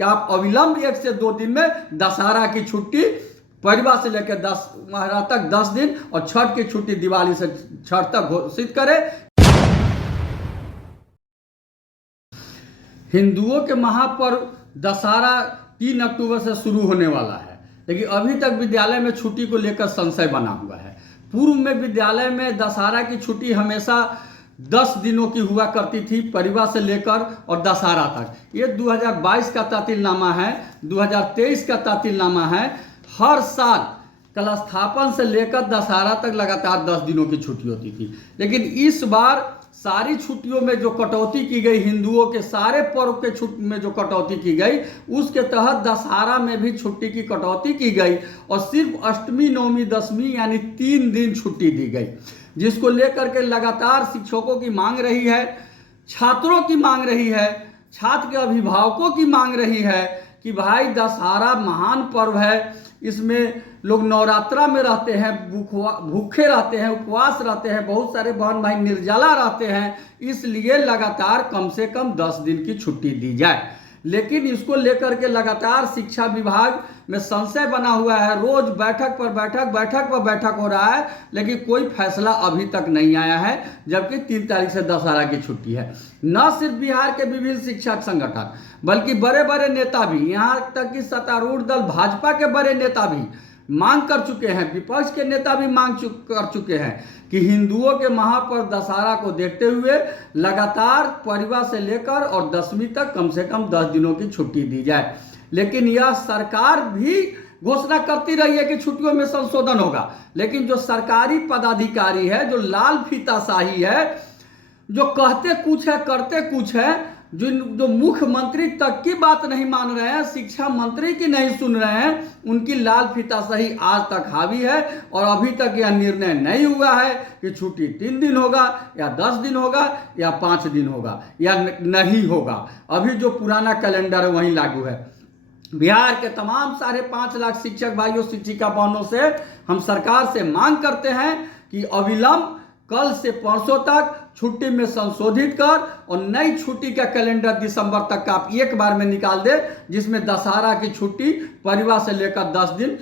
कि आप अविलंब 1 से 2 दिन में दशहरा की छुट्टी परिवार से लेकर 10 महाराज तक 10 दिन और छठ की छुट्टी दिवाली से छठ तक घोषित करें। हिंदुओं के महापर्व दशहरा 3 अक्टूबर से शुरू होने वाला है, लेकिन अभी तक विद्यालय में छुट्टी को लेकर संशय बना हुआ है। पूर्व में विद्यालय में दशहरा की छुट्टी हमेशा 10 दिनों की हुआ करती थी, परिवार से लेकर और दशहरा तक। ये 2022 का तातीलनामा है, 2023 का तातीलनामा है। हर साल कलश स्थापन से लेकर दशहरा तक लगातार 10 दिनों की छुट्टी होती थी, लेकिन इस बार सारी छुट्टियों में जो कटौती की गई, हिंदुओं के सारे पर्व के छुट्टी में जो कटौती की गई, उसके तहत दशहरा में भी छुट्टी की कटौती की गई और सिर्फ अष्टमी, नवमी, दशमी यानी 3 दिन छुट्टी दी गई, जिसको लेकर के लगातार शिक्षकों की मांग रही है, छात्रों की मांग रही है, छात्र के अभिभावकों की मांग रही है कि भाई दशहरा महान पर्व है, इसमें लोग नवरात्रा में रहते हैं, भूखे रहते हैं, उपवास रहते हैं, बहुत सारे बहन भाई निर्जला रहते हैं, इसलिए लगातार कम से कम 10 दिन की छुट्टी दी जाए। लेकिन इसको लेकर के लगातार शिक्षा विभाग में संशय बना हुआ है। रोज बैठक पर बैठक हो रहा है, लेकिन कोई फैसला अभी तक नहीं आया है, जबकि 3 तारीख से दशहरा की छुट्टी है। न सिर्फ बिहार के विभिन्न शिक्षक संगठन बल्कि बड़े बड़े नेता भी, यहाँ तक कि सत्तारूढ़ दल भाजपा के बड़े नेता भी मांग कर चुके हैं, विपक्ष के नेता भी मांग कर चुके हैं कि हिंदुओं के महापर्व दशहरा को देखते हुए लगातार परिवार से लेकर और 10वीं तक कम से कम 10 दिनों की छुट्टी दी जाए। लेकिन यह सरकार भी घोषणा करती रही है कि छुट्टियों में संशोधन होगा, लेकिन जो सरकारी पदाधिकारी है, जो लाल फीताशाही है, जो कहते कुछ है करते कुछ है, जो मुख्यमंत्री तक की बात नहीं मान रहे हैं, शिक्षा मंत्री की नहीं सुन रहे हैं, उनकी लाल फीताशाही आज तक हावी है और अभी तक यह निर्णय नहीं हुआ है कि छुट्टी 3 दिन होगा या 10 दिन होगा या 5 दिन होगा या नहीं होगा। अभी जो पुराना कैलेंडर है वही लागू है। बिहार के तमाम 5.5 लाख शिक्षक भाइयों शिक्षिका बहनों से हम सरकार से मांग करते हैं कि अविलंब कल से परसों तक छुट्टी में संशोधित कर और नई छुट्टी का कैलेंडर दिसंबर तक का आप एक बार में निकाल दे, जिसमें दशहरा की छुट्टी परिवार से लेकर 10 दिन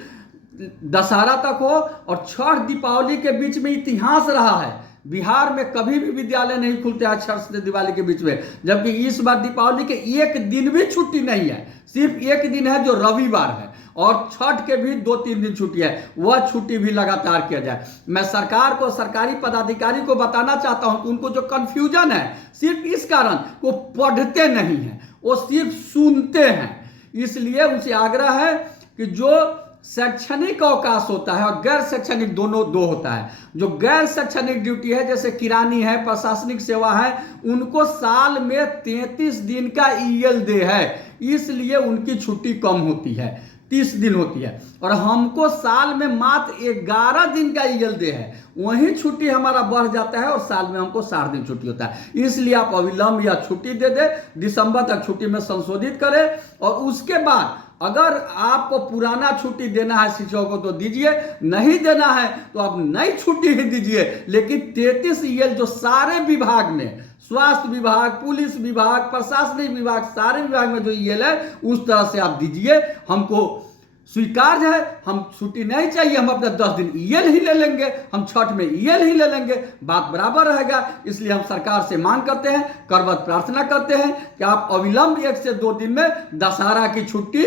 दशहरा तक हो। और छठ दीपावली के बीच में इतिहास रहा है, बिहार में कभी भी विद्यालय नहीं खुलते हैं छठ से दिवाली के बीच में, जबकि इस बार दीपावली के 1 दिन भी छुट्टी नहीं है, सिर्फ 1 दिन है जो रविवार है, और छठ के भी 2-3 दिन छुट्टी है, वह छुट्टी भी लगातार किया जाए। मैं सरकार को, सरकारी पदाधिकारी को बताना चाहता हूं कि उनको जो कंफ्यूजन है सिर्फ इस कारण वो पढ़ते नहीं हैं, वो सिर्फ सुनते हैं। इसलिए उनसे आग्रह है कि जो शैक्षणिक अवकाश होता है और गैर शैक्षणिक दोनों दो होता है, जो गैर शैक्षणिक ड्यूटी है जैसे किरानी है, प्रशासनिक सेवा है, उनको साल में 33 दिन का ईएल डे है, इसलिए उनकी छुट्टी कम होती है, 30 दिन होती है, और हमको साल में मात्र 11 दिन का ईएल डे है, वहीं छुट्टी हमारा बढ़ जाता है और साल में हमको 60 दिन छुट्टी होता है। इसलिए आप अविलंब या छुट्टी दे दे, दिसंबर तक छुट्टी में संशोधित करें, और उसके बाद अगर आपको पुराना छुट्टी देना है शिक्षकों को तो दीजिए, नहीं देना है तो आप नई छुट्टी ही दीजिए, लेकिन 33 ईएल जो सारे विभाग में, स्वास्थ्य विभाग, पुलिस विभाग, प्रशासनिक विभाग, सारे विभाग में जो ईएल है उस तरह से आप दीजिए। हमको स्वीकार है, हम छुट्टी नहीं चाहिए, हम अपने 10 दिन ईएल ही ले लेंगे, हम छठ में ईएल ही ले लेंगे, बात बराबर रहेगा। इसलिए हम सरकार से मांग करते हैं, करवत प्रार्थना करते हैं कि आप अविलंब 1 से 2 दिन में दशहरा की छुट्टी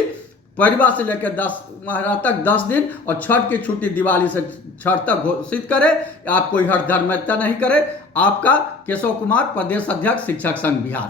परिवार से लेकर 10 महाराज तक 10 दिन और छठ की छुट्टी दिवाली से छठ तक घोषित करें। आप कोई हर धर्मिकता नहीं करें। आपका केशव कुमार, प्रदेश अध्यक्ष शिक्षक संघ बिहार।